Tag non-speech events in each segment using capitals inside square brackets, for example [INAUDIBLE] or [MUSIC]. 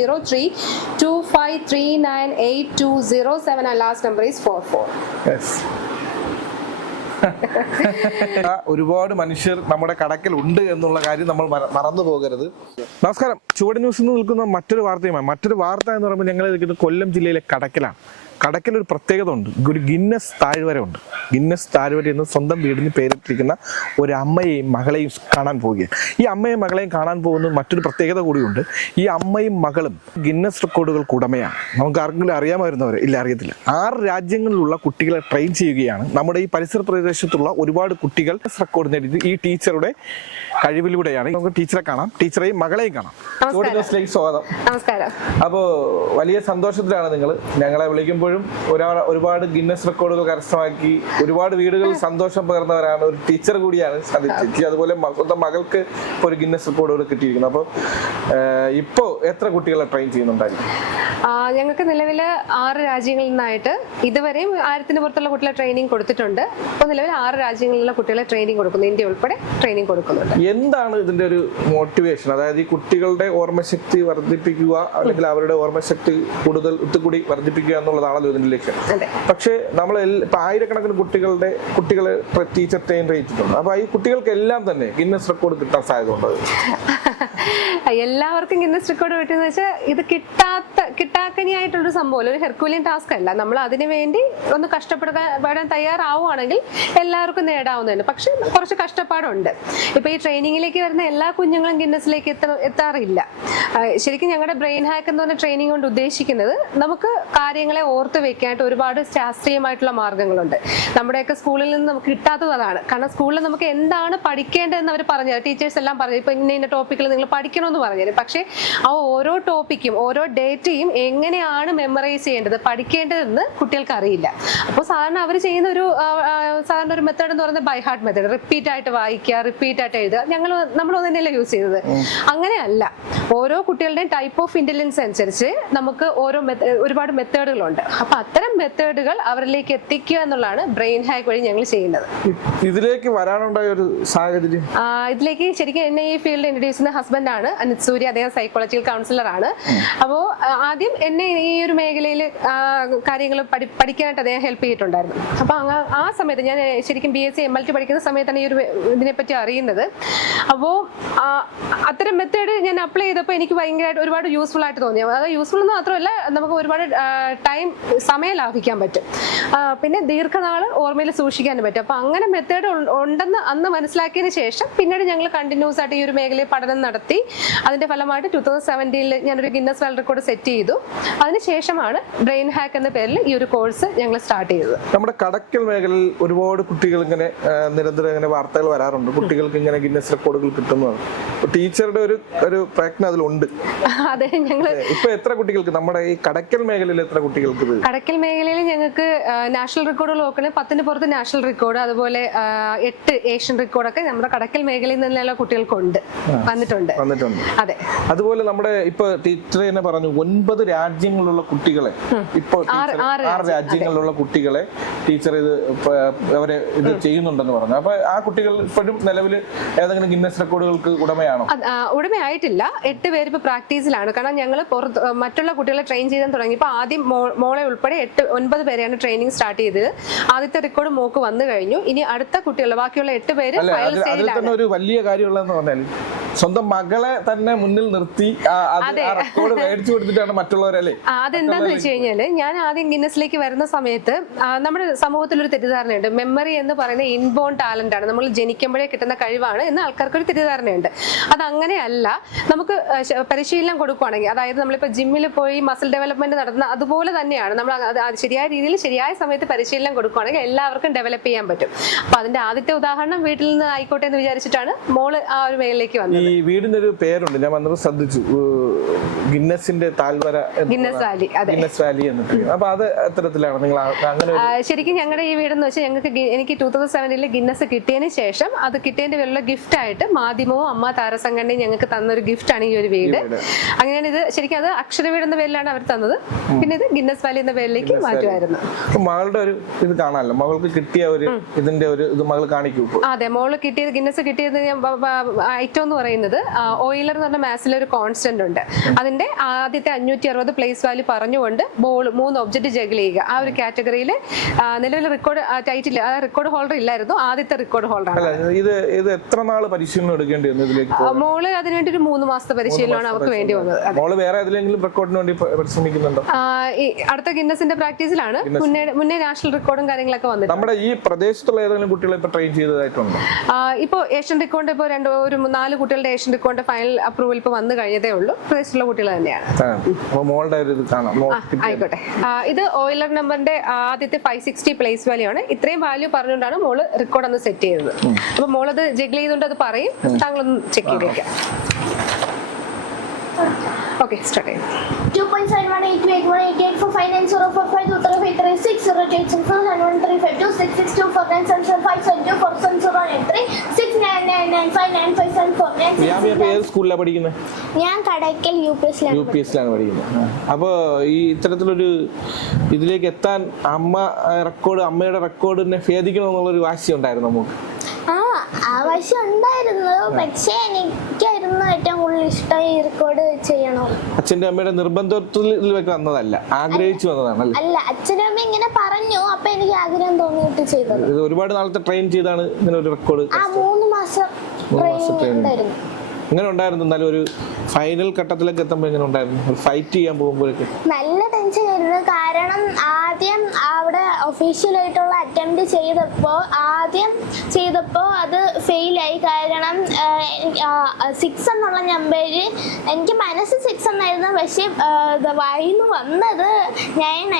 Zero three two five three nine eight two zero seven and last number is four four ഒരുപാട് മനുഷ്യർ നമ്മുടെ കടക്കിൽ ഉണ്ട് എന്നുള്ള കാര്യം നമ്മൾ മറ- മറന്നു പോകരുത്. നമസ്കാരം. ചുവട് ന്യൂസിൽ നിന്ന് നിൽക്കുന്ന മറ്റൊരു വാർത്തയുമായി മറ്റൊരു വാർത്ത എന്ന് പറയുമ്പോൾ ഞങ്ങൾ നിൽക്കുന്നത് കൊല്ലം ജില്ലയിലെ കടക്കലാണ്. കടക്കൽ ഒരു പ്രത്യേകത ഉണ്ട് ഒരു ഗിന്നസ് താഴ്വര ഉണ്ട് ഗിന്നസ് താഴ്വര എന്ന് സ്വന്തം വീടിന് പേരിട്ടിരിക്കുന്ന ഒരു അമ്മയെയും മകളെയും കാണാൻ പോവുകയാണ്. ഈ അമ്മയും മകളെയും കാണാൻ പോകുന്ന മറ്റൊരു പ്രത്യേകത കൂടിയുണ്ട്. ഈ അമ്മയും മകളും ഗിന്നസ് റെക്കോർഡുകൾക്ക് ഉടമയാണ്. നമുക്ക് ആർക്കെങ്കിലും അറിയാമായിരുന്നവർ ഇല്ല അറിയത്തില്ല. ആറ് രാജ്യങ്ങളിലുള്ള കുട്ടികളെ ട്രെയിൻ ചെയ്യുകയാണ്. നമ്മുടെ ഈ പരിസര പ്രദേശത്തുള്ള ഒരുപാട് കുട്ടികൾ റെക്കോർഡ് നേടിയത് ഈ ടീച്ചറുടെ കഴിവിലൂടെയാണ്. നമുക്ക് ടീച്ചറെ കാണാം. ടീച്ചറെയും മകളെയും കാണാം. സ്വാഗതം. നമസ്കാരം. അപ്പോൾ വലിയ സന്തോഷത്തിലാണ് നിങ്ങൾ ഞങ്ങളെ വിളിക്കുമ്പോഴും ഒരാൾ ഒരുപാട് ഗിന്നസ് റെക്കോർഡുകൾ കരസ്ഥമാക്കി ഒരുപാട് വീടുകളിൽ സന്തോഷം പകർന്നവരാണ്. ഒരു ടീച്ചർ കൂടിയാണ് സതി ചേച്ചി. അതുപോലെ സ്വന്തം മകൾക്ക് ഇപ്പോൾ ഒരു ഗിന്നസ് റെക്കോർഡുകൾ കിട്ടിയിരിക്കുന്നു. അപ്പോൾ ഇപ്പോൾ എത്ര കുട്ടികളെ ട്രെയിൻ ചെയ്യുന്നുണ്ടായിരിക്കും? ഞങ്ങൾക്ക് നിലവിൽ ആറ് രാജ്യങ്ങളിൽ നിന്നായിട്ട് ഇതുവരെയും ആയിരത്തിന് പുറത്തുള്ള കുട്ടികളെ ട്രെയിനിങ് കൊടുത്തിട്ടുണ്ട്. ഇപ്പോൾ നിലവിൽ ആറ് രാജ്യങ്ങളിലുള്ള കുട്ടികളെ ട്രെയിനിങ് കൊടുക്കുന്നു. ഇന്ത്യ ഉൾപ്പെടെ ട്രെയിനിങ് കൊടുക്കുന്നുണ്ട്. എന്താണ് ഇതിന്റെ ഒരു മോട്ടിവേഷൻ അതായത് ഈ കുട്ടികളുടെ ഓർമ്മശക്തി വർദ്ധിപ്പിക്കുക അല്ലെങ്കിൽ അവരുടെ ഓർമ്മശക്തി കൂടുതൽ ഒത്തുകൂടി വർദ്ധിപ്പിക്കുക എന്നുള്ളതാണല്ലോ അതെ. പക്ഷേ നമ്മൾ ഇപ്പൊ ആയിരക്കണക്കിന് കുട്ടികളുടെ കുട്ടികളെ ടീച്ചർ ട്രെയിൻ ചെയ്തിട്ടുണ്ട് അപ്പൊ ഈ കുട്ടികൾക്കെല്ലാം തന്നെ ഗിന്നസ് റെക്കോർഡ് കിട്ടാൻ സാധ്യത ഉണ്ട് [LAUGHS] എല്ലാവർക്കും ഗിന്നസ് റെക്കോർഡ് കിട്ടുന്ന വെച്ചാൽ ഇത് കിട്ടാത്ത കിട്ടാക്കനിയായിട്ടുള്ളൊരു സംഭവം ഒരു ഹെർക്കുലിയൻ ടാസ്ക് അല്ല. നമ്മൾ അതിനു വേണ്ടി ഒന്ന് കഷ്ടപ്പെടാൻ പെടാൻ തയ്യാറാവുകയാണെങ്കിൽ എല്ലാവർക്കും നേടാവുന്നതാണ് പക്ഷെ കുറച്ച് കഷ്ടപ്പാടുണ്ട്. ഇപ്പൊ ഈ ട്രെയിനിങ്ങിലേക്ക് വരുന്ന എല്ലാ കുഞ്ഞുങ്ങളും ഗിന്നസിലേക്ക് എത്ത എത്താറില്ല. ശരിക്കും ഞങ്ങളുടെ ബ്രെയിൻ ഹാക്ക് എന്ന് പറഞ്ഞ ട്രെയിനിങ് കൊണ്ട് ഉദ്ദേശിക്കുന്നത് നമുക്ക് കാര്യങ്ങളെ ഓർത്ത് വെക്കാനായിട്ട് ഒരുപാട് ശാസ്ത്രീയമായിട്ടുള്ള മാർഗങ്ങളുണ്ട്. നമ്മുടെയൊക്കെ സ്കൂളിൽ നിന്ന് നമുക്ക് കിട്ടാത്തതാണ് കാരണം സ്കൂളിൽ നമുക്ക് എന്താണ് പഠിക്കേണ്ടതെന്ന് അവർ പറഞ്ഞു ടീച്ചേഴ്സ് എല്ലാം പറഞ്ഞു ഇപ്പൊ ഇന്ന ഇന്ന ടോപ്പിക്കിൽ നിങ്ങൾ പഠിക്കണമെന്ന് പറഞ്ഞു പക്ഷേ ആ ഓരോ ടോപ്പിക്കും ഓരോ ഡേറ്റയും എങ്ങനെയാണ് മെമ്മറൈസ് ചെയ്യേണ്ടത് പഠിക്കേണ്ടതെന്ന് കുട്ടികൾക്ക് അറിയില്ല. അപ്പോൾ സാധാരണ അവർ ചെയ്യുന്ന ഒരു സാധാരണ ഒരു മെത്തേഡ് എന്ന് പറയുന്നത് ബൈ ഹാർട്ട് മെത്തേഡ് റിപ്പീറ്റ് ആയിട്ട് വായിക്കുക റിപ്പീറ്റ് ആയിട്ട് എഴുതുക. ഞങ്ങൾ നമ്മൾ തന്നെയല്ലേ യൂസ് ചെയ്തത് അങ്ങനെയല്ല. ഓരോ കുട്ടികളുടെയും ടൈപ്പ് ഓഫ് ഇന്റലിജൻസ് അനുസരിച്ച് നമുക്ക് ഓരോ ഒരുപാട് മെത്തേഡുകളുണ്ട് അപ്പൊ അത്തരം മെത്തേഡുകൾ അവരിലേക്ക് എത്തിക്കുക എന്നുള്ളതാണ് ബ്രെയിൻ ഹാക്ക് വഴി ഞങ്ങൾ ചെയ്യുന്നത്. ഇതിലേക്ക് വരാനുണ്ടായ ഒരു സാഹചര്യം? ഇതിലേക്ക് ശരിക്കും എന്നെ ഈ ഫീൽഡ് ഇൻട്രൊഡ്യൂസ് ചെയ്യുന്ന ആണ് അനിത് സൂര്യ. അദ്ദേഹം സൈക്കോളജിക്കൽ കൗൺസിലർ ആണ്. അപ്പോൾ ആദ്യം എന്നെ ഈ ഒരു മേഖലയിൽ കാര്യങ്ങൾ പഠി പഠിക്കാനായിട്ട് അദ്ദേഹം ഹെൽപ്പ് ചെയ്തിട്ടുണ്ടായിരുന്നു. അപ്പോൾ ആ സമയത്ത് ഞാൻ ശരിക്കും B S C M L T പഠിക്കുന്ന സമയത്താണ് ഈ ഒരു ഇതിനെപ്പറ്റി അറിയുന്നത്. അപ്പോൾ അത്തരം മെത്തേഡ് ഞാൻ അപ്ലൈ ചെയ്തപ്പോൾ എനിക്ക് ഭയങ്കരമായിട്ട് ഒരുപാട് യൂസ്ഫുൾ ആയിട്ട് തോന്നി. അത് യൂസ്ഫുൾ എന്ന് മാത്രമല്ല നമുക്ക് ഒരുപാട് ടൈം സമയം ലാഭിക്കാൻ പറ്റും. പിന്നെ ദീർഘനാൾ ഓർമ്മയിൽ സൂക്ഷിക്കാനും പറ്റും. അപ്പം അങ്ങനെ മെത്തേഡ് ഉണ്ടെന്ന് അന്ന് മനസ്സിലാക്കിയതിന് ശേഷം പിന്നീട് ഞങ്ങൾ കണ്ടിന്യൂസ് ആയിട്ട് ഈ ഒരു മേഖലയിൽ പഠനം നടത്തി. അതിന്റെ ഫലമായിട്ട് ടു തൗസൻഡ് സെവന്റീനിൽ ഞാനൊരു ഗിന്നസ് വേൾഡ് റെക്കോർഡ് സെറ്റ് ചെയ്തു. അതിനുശേഷമാണ് ബ്രെയിൻ ഹാക്ക് എന്ന പേരിൽ ഈ ഒരു കോഴ്സ് ഞങ്ങൾ സ്റ്റാർട്ട് ചെയ്തത്. നമ്മുടെ കടക്കൽ മേഖലയിൽ ഒരുപാട് കുട്ടികൾ ഇങ്ങനെ നിരന്തരം ഇങ്ങനെ വാർത്തകൾ വരാറുണ്ട്. കുട്ടികൾക്ക് ഇങ്ങനെ ഗിന്നസ് റെക്കോർഡുകൾ കിട്ടുന്നതാണ് ടീച്ചറുടെ ഒരു ഒരു പ്രയത്നം അതിലുണ്ട്. [LAUGHS] അതെ ഞങ്ങൾ ഇപ്പൊ എത്ര കുട്ടികൾക്ക്? നമ്മുടെ ഈ കടക്കൽ മേഖലയിൽ എത്ര കുട്ടികൾക്ക് കടക്കൽ മേഖലയിൽ ഞങ്ങൾക്ക് നാഷണൽ റെക്കോർഡ് നോക്കണേ പത്തിന് പുറത്ത് നാഷണൽ റെക്കോർഡ് അതുപോലെ എട്ട് ഏഷ്യൻ റെക്കോർഡൊക്കെ നമ്മുടെ കടക്കൽ മേഖലയിൽ നിന്നുള്ള കുട്ടികൾക്കുണ്ട്. വന്നിട്ടുണ്ട്. വന്നിട്ടുണ്ട്. അതെ. അതുപോലെ നമ്മുടെ ഇപ്പൊ ടീച്ചർ തന്നെ പറഞ്ഞു ഒൻപത് രാജ്യങ്ങളിലുള്ള കുട്ടികളെ ഇപ്പൊ ആറ് രാജ്യങ്ങളിലുള്ള കുട്ടികളെ ടീച്ചർ ഇത് അവരെ ഇത് ചെയ്യുന്നുണ്ടെന്ന് പറഞ്ഞു. അപ്പൊ ആ കുട്ടികൾ ഇപ്പോഴും നിലവിൽ ഏതെങ്കിലും ഗിന്നസ് റെക്കോർഡുകൾക്ക് ഉടമയാണോ? ഉടമയായിട്ടില്ല. എട്ട് പേര് ഇപ്പൊ പ്രാക്ടീസിലാണ്. കാരണം ഞങ്ങൾ പുറത്ത് മറ്റുള്ള കുട്ടികളെ ട്രെയിൻ ചെയ്യാൻ ഇപ്പൊ ആദ്യം മോ- മോളെ ഉൾപ്പെടെ എട്ട് ഒൻപത് പേരെയാണ് ട്രെയിനിങ് സ്റ്റാർട്ട് ചെയ്തത്. ആദ്യത്തെ റെക്കോർഡ് മോക്ക് വന്നു കഴിഞ്ഞു. ഇനി അടുത്ത കുട്ടികൾ ബാക്കിയുള്ള എട്ട് പേര് ഫൈനൽ സ്റ്റേജിലാണ് ഒരു വലിയ കാര്യമുള്ളതെന്ന് പറഞ്ഞാൽ സ്വന്തം മകളെ തന്നെ മുന്നിൽ നിർത്തി റെക്കോർഡ് മേടിച്ചു കൊടുത്തിട്ടാണ് മറ്റുള്ളവരല്ലേ? അതെന്താന്ന് വെച്ച് കഴിഞ്ഞാൽ ഞാൻ ആദ്യം ഗിന്നസിലേക്ക് വരുന്ന സമയത്ത് നമ്മുടെ സമൂഹത്തിൽ ഒരു തെറ്റിദ്ധാരണയുണ്ട്. മെമ്മറി എന്ന് പറയുന്ന ഇൻബോൺ ടാലന്റ് ആണ്. നമ്മൾ ജനിക്കുമ്പോഴേ കിട്ടുന്ന കഴിവാണ് എന്ന് ആൾക്കാർക്ക് ഒരു തെറ്റിദ്ധാരണയുണ്ട് അത് അങ്ങനെയല്ല നമുക്ക് പരിശീലനം കൊടുക്കുവാണെങ്കിൽ അതായത് നമ്മളിപ്പോൾ ജിമ്മിൽ പോയി മസിൽ ഡെവലപ്മെന്റ് നടത്തുന്ന അതുപോലെ തന്നെയാണ്. നമ്മൾ അത് ശരിയായ രീതിയിൽ ശരിയായ സമയത്ത് പരിശീലനം കൊടുക്കുകയാണെങ്കിൽ എല്ലാവർക്കും ഡെവലപ്പ് ചെയ്യാൻ പറ്റും. അപ്പൊ അതിന്റെ ആദ്യത്തെ ഉദാഹരണം വീട്ടിൽ നിന്ന് ആയിക്കോട്ടെ എന്ന് വിചാരിച്ചിട്ടാണ് മോൾ ആ ഒരു മേഖലയിലേക്ക് വന്നത് ഈ വീടിന്റെ ഒരു പേരുണ്ട് ഞാൻ വന്നപ്പോൾ ശ്രദ്ധിച്ചു. ഗിന്നസിന്റെ താഴ്വര ഗിന്നസ് വാലി അതെ. ഗിന്നസ് വാലി എന്നിട്ട് അപ്പൊ അത് നിങ്ങൾ അങ്ങനെ ശരിക്കും ഞങ്ങളുടെ ഈ വീട് എന്ന് വെച്ചാൽ ഞങ്ങൾക്ക് എനിക്ക് ടൂ തൗസൻഡ് സെവനിൽ ഗിന്നസ് കിട്ടിയതിന് ശേഷം അത് കിട്ടിയതിന്റെ പേരിലുള്ള ഗിഫ്റ്റ് ആയിട്ട് മാധ്യമവും അമ്മ താരസംഘടനയും ഞങ്ങൾക്ക് തന്നൊരു ഗിഫ്റ്റ് ആണ് ഈ ഒരു വീട്. വീട്. അങ്ങനെയാണ് ഇത് ശരിക്കും അത് അക്ഷര വീട് എന്ന പേരിലാണ് അവർ തന്നത്. പിന്നെ ഇത് ഗിന്നസ് വാലി എന്ന പേരിലേക്ക് മാറ്റുമായിരുന്നു. മകളുടെ ഒരു ഇത് കാണാമല്ലോ. മകൾക്ക് കിട്ടിയ ഒരു ഇതിന്റെ ഒരു ഇത് മകൾ കാണിക്കൂ അതെ മോൾ കിട്ടിയത് ഗിന്നസ് കിട്ടിയത് ഐറ്റം എന്ന് പറയുന്നത് ഓയിലർ എന്ന് പറഞ്ഞ മാസിൽ ഒരു കോൺസ്റ്റന്റ് ഉണ്ട്. അതിന്റെ ആദ്യത്തെ അഞ്ഞൂറ്റി അറുപത് പ്ലേസ് വാല്യൂ പറഞ്ഞുകൊണ്ട് ബോൾ മൂന്ന് ഒബ്ജക്റ്റ് ജഗിൾ ചെയ്യുക. ആ ഒരു കാറ്റഗറിയിൽ നിലവിൽ റെക്കോർഡ് ടൈറ്റിൽ റെക്കോർഡ് ഹോൾഡർ ഇല്ലായിരുന്നു. ആദ്യത്തെ റെക്കോർഡ് ഹോൾഡർ ഇത് ഇത് എത്ര നാൾ പരിശീലനം എടുക്കേണ്ടി വന്നു ഇതിലേക്ക്? മോൾ അതിനുവേണ്ടി ഒരു മൂന്ന് മാസത്തെ പരിശീലനമാണ് അവർക്ക് വേണ്ടി വന്നത്. മോൾ വേറെ ഏതെങ്കിലും റെക്കോർഡിന് വേണ്ടി പരിശ്രമിക്കുന്നുണ്ടോ? ആ, അടുത്ത ഗിന്നസിന്റെ പ്രാക്ടീസിലാണ്. മുന്നേ മുന്നേ നാഷണൽ റെക്കോർഡും കാര്യങ്ങളൊക്കെ വന്നിട്ട് നമ്മുടെ ഈ പ്രദേശത്തുള്ള ഏതെങ്കിലും കുട്ടികളെ ഇപ്പൊ ട്രെയിൻ ചെയ്തതായിട്ടുണ്ടോ? ഇപ്പോ ഏഷ്യൻ റെക്കോർഡ് ഇപ്പോൾ രണ്ട് ഒരു നാല് കുട്ടികളുടെ ഏഷ്യൻ റെക്കോർഡ് ഫൈനൽ അപ്രൂവൽ ഇപ്പോൾ വന്നു കഴിഞ്ഞതേ ഉള്ളൂ. പ്രദേശത്തുള്ള കുട്ടികൾ തന്നെയാണ്. മോളുടെ ഒരു ഇത് കാണാം. ആയിക്കോട്ടെ. ഇത് ഓയിലർ നമ്പറിന്റെ ആദ്യത്തെ ഫൈവ് സിക്സ്റ്റി പ്ലേസ് വാല്യൂ ആണ്. ഇത്രയും വാല്യൂ പറഞ്ഞുകൊണ്ടാണ് മോൾ റെക്കോർഡ് ഒന്ന് സെറ്റ് ചെയ്തത്. അപ്പൊ അത് ജഗ്ല ചെയ്തുകൊണ്ട് അത് പറയും. താങ്കളൊന്ന് ചെക്ക് ചെയ്തേക്കാം. ഓക്കെ സ്റ്റാർട്ട് ചെയ്യാം 2.518284523560867457247057995957496 ഞാൻ അപ്പൊ ഏത് സ്കൂളിലാണ് പഠിക്കുന്നത് ഞാൻ Kadakkal U P S U P എസിലാണ് പഠിക്കുന്നത് അപ്പോൾ ഈ ഇത്തരത്തിലൊരു ഇതിലേക്ക് എത്താൻ അമ്മ റെക്കോർഡ് അമ്മയുടെ റെക്കോർഡിനെ ഭേദിക്കണം എന്നുള്ളൊരു വാശി ഉണ്ടായിരുന്നു നമുക്ക് ആ ആവശ്യം ഉണ്ടായിരുന്നു. പക്ഷേ എനിക്കായിരുന്നു ഏറ്റവും കൂടുതൽ ഇഷ്ടം ഈ റെക്കോർഡ് ചെയ്യണം. അച്ഛന്റെ അമ്മയുടെ നിർബന്ധത്തിൽ വന്നതല്ല ആഗ്രഹിച്ചു വന്നതാണ് അല്ല? അച്ഛനും അമ്മ ഇങ്ങനെ പറഞ്ഞു അപ്പൊ എനിക്ക് ആഗ്രഹം തോന്നിയിട്ട് ചെയ്തത്. ഒരുപാട് നാളത്തെ ട്രെയിൻ ചെയ്താണ് ഇങ്ങനെ ഒരു റെക്കോർഡ് ആ മൂന്ന് മാസം ട്രെയിൻ. ഉണ്ടായിരുന്നു. ഇങ്ങനെ ഉണ്ടായിരുന്നു. എന്നാലും ഒരു ഫൈനൽ ഘട്ടത്തിലേക്ക് എത്തുമ്പോൾ എങ്ങനെ ഉണ്ടായിരുന്നു. ഫൈറ്റ് ചെയ്യാൻ പോകുമ്പോഴേക്ക്. നല്ല ടെൻഷൻ ആയിരുന്നു. കാരണം ആദ്യം അവിടെ ഒഫീഷ്യൽ ആയിട്ടുള്ള അറ്റംപ്റ്റ് ചെയ്തപ്പോൾ ആദ്യം ചെയ്തപ്പോൾ അത് ഫെയിലായി കാരണം സിക്സ് എന്നുള്ള നമ്പര് എനിക്ക് മനസ്സ് സിക്സ് എന്നായിരുന്നു. പക്ഷേ വായിന്ന് വന്നത്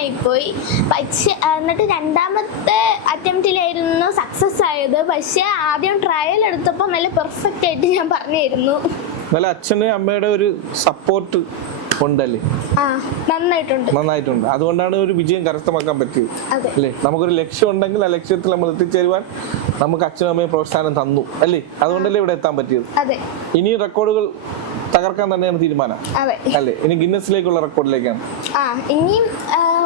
ആയിപ്പോയി പക്ഷെ എന്നിട്ട് രണ്ടാമത്തെ അറ്റംപ്റ്റിലായിരുന്നു സക്സസ് ആയത്. പക്ഷേ ആദ്യം ട്രയൽ എടുത്തപ്പോൾ നല്ല പെർഫെക്റ്റ് ആയിട്ട് ഞാൻ പറഞ്ഞിരുന്നു. എന്നാലും അച്ഛന് അമ്മയുടെ ഒരു സപ്പോർട്ട് ഉണ്ടല്ലേ? നന്നായിട്ടുണ്ട്. നന്നായിട്ടുണ്ട്. അതുകൊണ്ടാണ് ഒരു വിജയം കരസ്ഥമാക്കാൻ പറ്റിയത്. അല്ലേ? നമുക്കൊരു ലക്ഷ്യം ഉണ്ടെങ്കിൽ ആ ലക്ഷ്യത്തിൽ നമ്മൾ എത്തിച്ചേരുവാൻ നമുക്ക് അച്ഛനും അമ്മയും പ്രോത്സാഹനം തന്നു. അല്ലേ? അതുകൊണ്ടല്ലേ ഇവിടെ എത്താൻ പറ്റിയത്. ഇനി റെക്കോർഡുകൾ തകർക്കാൻ തന്നെയാണ് തീരുമാനം. അല്ലേ? ഇനി ഗിന്നസിലേക്കുള്ള റെക്കോർഡിലേക്കാണ് ഇനിയും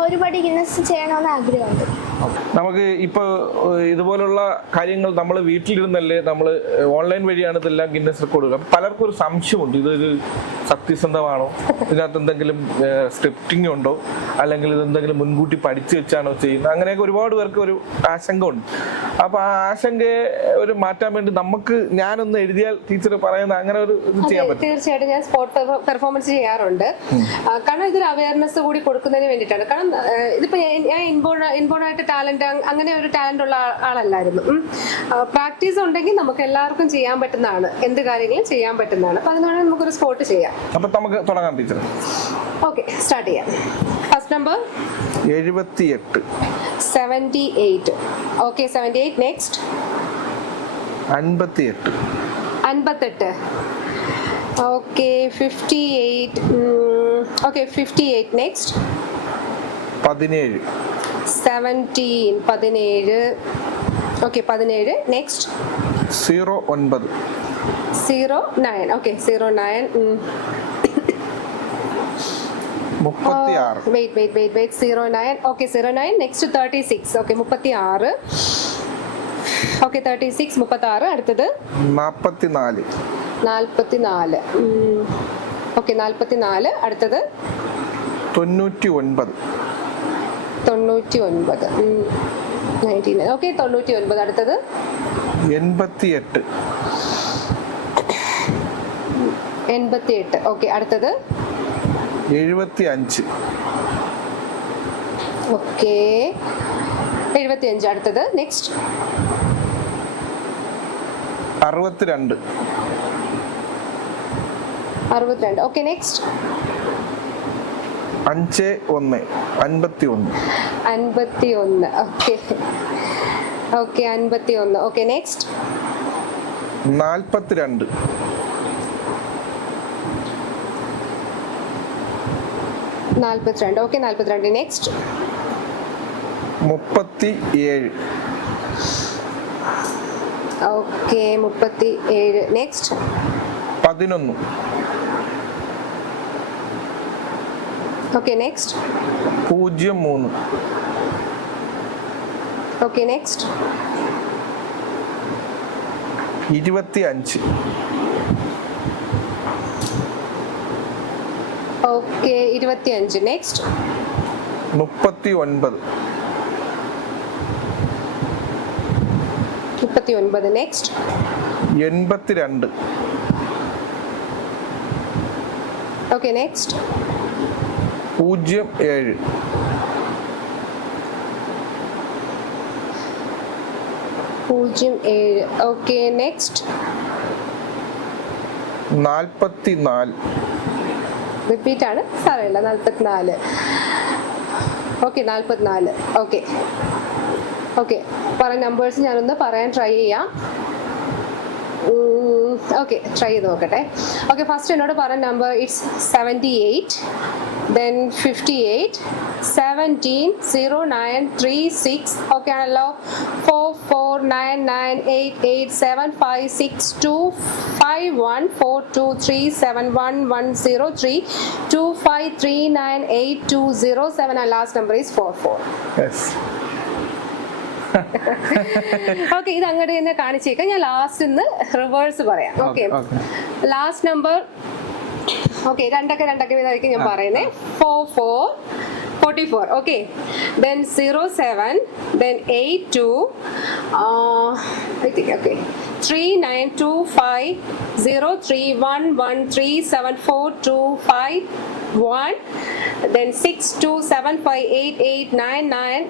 ഒരുപാട് ഗിന്നസ് ചെയ്യണമെന്ന് ആഗ്രഹമുണ്ട്. നമുക്ക് ഇപ്പൊ ഇതുപോലുള്ള കാര്യങ്ങൾ നമ്മൾ വീട്ടിലിരുന്നല്ലേ നമ്മൾ ഓൺലൈൻ വഴിയാണ് ഇതെല്ലാം ഗിന്നസ് റെക്കോർഡ് പലർക്കും ഒരു സംശയമുണ്ട്. ഇതൊരു സത്യസന്ധമാണോ ഇതിനകത്ത് എന്തെങ്കിലും സ്ക്രിപ്റ്റിംഗ് ഉണ്ടോ? അല്ലെങ്കിൽ ഇതെന്തെങ്കിലും മുൻകൂട്ടി പഠിച്ചു വെച്ചാണോ ചെയ്യുന്നത്? അങ്ങനെയൊക്കെ ഒരുപാട് പേർക്ക് ഒരു ആശങ്ക ഉണ്ട് അപ്പൊ ആ ആശങ്കയെ ഒരു മാറ്റാൻ വേണ്ടി നമുക്ക് ഞാനൊന്ന് എഴുതിയാൽ ടീച്ചർ പറയുന്ന അങ്ങനെ ഒരു ഇത് ചെയ്യാൻ പറ്റും. തീർച്ചയായിട്ടും ഞാൻ സ്പോർട്ട് പെർഫോമൻസ് ചെയ്യാറുണ്ട്. കാരണം ഇതൊരു അവയർനെസ് കൂടി കൊടുക്കുന്നതിന് വേണ്ടിയിട്ടാണ്. കാരണം ഇതിപ്പോ ഞാൻ- ഇൻബോൺ ഇൻബോൺ ആയിട്ട് ടാലന്റ് അങ്ങനെ ഒരു ടാലന്റ് ഉള്ള ആളല്ലായിരുന്നു. പ്രാക്ടീസ് ഉണ്ടെങ്കിൽ നമുക്ക് എല്ലാവർക്കും ചെയ്യാൻ പറ്റുന്നതാണ്. എന്ത് കാര്യങ്ങളും ചെയ്യാൻ പറ്റുന്നതാണ്. അപ്പൊ അതിനാണ് നമുക്കൊരു സ്പോർട്ട് ചെയ്യാം. അപ്പൊ നമുക്ക് തുടങ്ങാം ടീച്ചർ ഓക്കെ സ്റ്റാർട്ട് ചെയ്യാം. ഫസ്റ്റ് നമ്പർ എഴുപത്തിയെട്ട്. Seventy eight okay seventy eight next അൻപത്തിയെട്ട്. അൻപത്തെട്ട്. Okay fifty eight okay fifty eight next പതിനേഴ്. സെവന്റീൻ പതിനേഴ്. ഓക്കെ പതിനേഴ് നെക്സ്റ്റ് സീറോ ഒൻപത്. Zero nine. Okay zero nine മുപ്പത്തി ആറ് wait wait wait wait zero nine okay zero nine next thirty six okay മുപ്പത്തി ആറ് ഓക്കെ തേർട്ടി സിക്സ് മുപ്പത്തി ആറ് അടുത്തത് ഓക്കെ അടുത്തത്? തൊണ്ണൂറ്റി ഒൻപത് തൊണ്ണൂറ്റി ഒൻപത് നയന്റീൻ ഓക്കെ തൊണ്ണൂറ്റി ഒൻപത് അടുത്തത്? എൺപത്തി എട്ട് എൺപത്തി ഓക്കെ അടുത്തത്? എഴുപത്തി അഞ്ച് ഓക്കെ. എഴുപത്തി അഞ്ച് അടുത്തത്. നെക്സ്റ്റ് അറുപത്തിരണ്ട്. അറുപത്തിരണ്ട്. ഓക്കെ നെക്സ്റ്റ് അഞ്ച് ഒന്ന്. അൻപത്തി ഒന്ന് അൻപത്തി ഒന്ന് ഓക്കെ ഓക്കെ അൻപത്തി ഒന്ന് ഓക്കെ നെക്സ്റ്റ് നാൽപ്പത്തിരണ്ട്. നാൽപ്പത്തിരണ്ട് ഓക്കെ നാൽപ്പത്തിരണ്ട് നെക്സ്റ്റ് മുപ്പത്തി ഏഴ് ഓക്കെ മുപ്പത്തി ഏഴ് നെക്സ്റ്റ് പതിനൊന്ന്. ഓക്കെ നെക്സ്റ്റ് പൂജ്യം മൂന്ന്. ഓക്കെ നെക്സ്റ്റ് ഇരുപത്തി അഞ്ച് ഓക്കെ ഇരുപത്തിയഞ്ച്. നെക്സ്റ്റ് മുപ്പത്തി ഒൻപത് മുപ്പത്തി ഒൻപത് നെക്സ്റ്റ് എൺപത്തിരണ്ട്. ഓക്കെ നെക്സ്റ്റ് പൂജ്യം ഏഴ്. പൂജ്യം ഏഴ്. ഓക്കെ നെക്സ്റ്റ് നാൽപ്പത്തി നാല് റിപ്പീറ്റ് ആണ് സാരമില്ല നാൽപ്പത്തിനാല് ഓക്കെ നാൽപ്പത്തിനാല് ഓക്കെ. ഓക്കെ. പറഞ്ഞ നമ്പേഴ്സ് ഞാനൊന്ന് പറയാൻ ട്രൈ ചെയ്യാം. ഓക്കെ ട്രൈ ചെയ്ത് നോക്കട്ടെ. ഓക്കെ ഫസ്റ്റ് എന്നോട് പറഞ്ഞ number it's seventy eight then fifty eight seventeen zero nine three six okay ആണല്ലോ four four nine nine eight eight seven five six two five one four two three seven one one zero three two five three nine eight two zero seven and last number is four four [LAUGHS] okay ഇത് അങ്ങോട്ട് തന്നെ കാണിച്ചേക്കാം ഞാൻ last ഇന്ന് reverse പറയാം. Okay last number okay രണ്ടൊക്കെ രണ്ടൊക്കെ വീതമായിരിക്കും ഞാൻ പറയുന്നത് four four forty four okay then zero seven then eight two okay three nine two five zero three one one three seven four two five one then six two seven five eight eight nine nine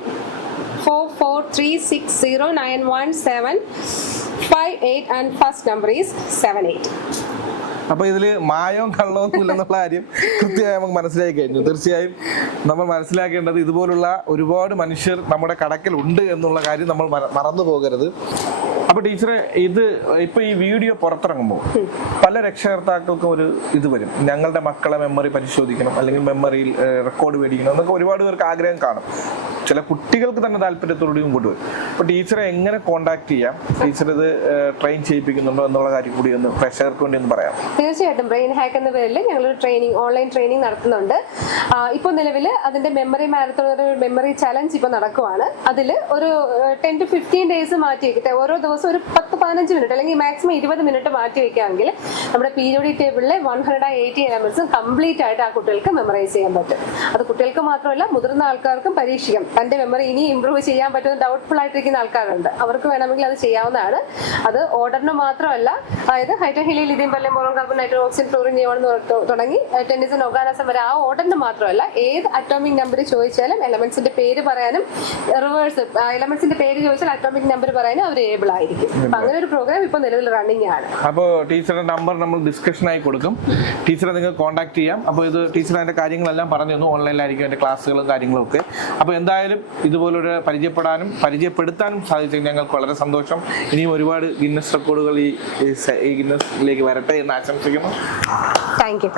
four four three six zero nine one seven five eight and first number is seven eight അപ്പൊ ഇതിൽ മായവും കള്ളവും ഇല്ലെന്നുള്ള കാര്യം കൃത്യമായി നമുക്ക് മനസ്സിലാക്കി കഴിഞ്ഞു. തീർച്ചയായും നമ്മൾ മനസ്സിലാക്കേണ്ടത് ഇതുപോലുള്ള ഒരുപാട് മനുഷ്യർ നമ്മുടെ കടക്കൽ ഉണ്ട് എന്നുള്ള കാര്യം നമ്മൾ മറ- മറന്നു പോകരുത് അപ്പൊ ടീച്ചറെ ഇത് ഇപ്പൊ ഈ വീഡിയോ പുറത്തിറങ്ങുമ്പോൾ പല രക്ഷകർത്താക്കൾക്കും ഒരു ഇത് വരും. ഞങ്ങളുടെ മക്കളെ മെമ്മറി പരിശോധിക്കണം അല്ലെങ്കിൽ മെമ്മറിയിൽ റെക്കോർഡ് മേടിക്കണം എന്നൊക്കെ ഒരുപാട് പേർക്ക് ആഗ്രഹം കാണും. ചില കുട്ടികൾക്ക് തന്നെ താല്പര്യത്തോടെയും കൊണ്ടുവരും അപ്പൊ ടീച്ചറെ എങ്ങനെ കോണ്ടാക്ട് ചെയ്യാം? ടീച്ചർ ഇത് ട്രെയിൻ ചെയ്യിപ്പിക്കുന്നുണ്ടോ എന്നുള്ള കാര്യം കൂടി ഒന്ന് പ്രഷർക്ക് വേണ്ടി ഒന്ന് പറയാം. തീർച്ചയായിട്ടും. ബ്രെയിൻ ഹാക്ക് എന്ന പേരിൽ ഞങ്ങൾ ട്രെയിനിങ് ഓൺലൈൻ ട്രെയിനിങ് നടത്തുന്നുണ്ട്. ഇപ്പോൾ നിലവിൽ അതിന്റെ മെമ്മറി മാരത്തോൺ മെമ്മറി ചലഞ്ച് ഇപ്പോൾ നടക്കുവാണ്. അതിൽ ഒരു ടെൻ ടു ഫിഫ്റ്റീൻ ഡേയ്സ് മാറ്റി ഓരോ ദിവസം ഒരു പത്ത് പതിനഞ്ച് മിനിറ്റ് അല്ലെങ്കിൽ മാക്സിമം ഇരുപത് മിനിറ്റ് മാറ്റി വെക്കാമെങ്കിൽ നമ്മുടെ പീരിയോഡിക് ടേബിളിലെ വൺ ഹൺഡ്രഡ് ആൻഡ് എയ്റ്റി എലമെന്റ്സും കംപ്ലീറ്റ് ആയിട്ട് ആ കുട്ടികൾക്ക് മെമ്മറൈസ് ചെയ്യാൻ പറ്റും. അത് കുട്ടികൾക്ക് മാത്രമല്ല മുതിർന്ന ആൾക്കാർക്കും പരീക്ഷിക്കാം. തന്റെ മെമ്മറി ഇനി ഇമ്പ്രൂവ് ചെയ്യാൻ പറ്റുന്ന ഡൗട്ട്ഫുൾ ആയിട്ടിരിക്കുന്ന ആൾക്കാരുണ്ട്. അവർക്ക് വേണമെങ്കിൽ അത് ചെയ്യാവുന്നതാണ്. അത് ഓർഡറിന് മാത്രമല്ല അതായത് ഹൈഡ്രോഹിലി ലിഥിയം പല്യം ബോറോൺ കാർബൺ നൈട്രോക്സിൻ ഫ്ലോറിൻ നിയോൺ തുടങ്ങി ടെന്നിസിൻ ഒഗാനസം വരെ ആ ഓർഡറിന് മാത്രമല്ല ഏത് അറ്റോമിക് നമ്പർ ചോദിച്ചാലും എലമെന്റ്സിന്റെ പേര് പറയാനും റിവേഴ്സ് എലമെന്റ്സിന്റെ പേര് ചോദിച്ചാൽ അറ്റോമിക് നമ്പർ പറയാനും അവർ ഏബിൾ ആയിരിക്കും. അപ്പൊ അങ്ങനെ ഒരു പ്രോഗ്രാം ഇപ്പൊ നിലവിൽ റണ്ണിങ് ആണ്. അപ്പോൾ ടീച്ചറുടെ നമ്പർ നമ്മൾ ഡിസ്കഷനായി കൊടുക്കും. ടീച്ചറെ നിങ്ങൾക്ക് കോൺടാക്ട് ചെയ്യാം. അപ്പോൾ ഇത് ടീച്ചർ അതിന്റെ കാര്യങ്ങളെല്ലാം പറഞ്ഞു തന്നു ഓൺലൈനിലായിരിക്കും അതിന്റെ ക്ലാസ്സുകളും കാര്യങ്ങളും ഒക്കെ. അപ്പോൾ എന്തായാലും ഇതുപോലൊരു പരിചയപ്പെടാനും പരിചയപ്പെടുത്താനും സാധിച്ചെങ്കിൽ ഞങ്ങൾക്ക് വളരെ സന്തോഷം. ഇനിയും ഒരുപാട് ഗിന്നസ് റെക്കോർഡുകൾ ഈ ഗിന്നസിലേക്ക് വരട്ടെ എന്ന് ആശംസിക്കുന്നു. Thank you